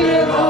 give up.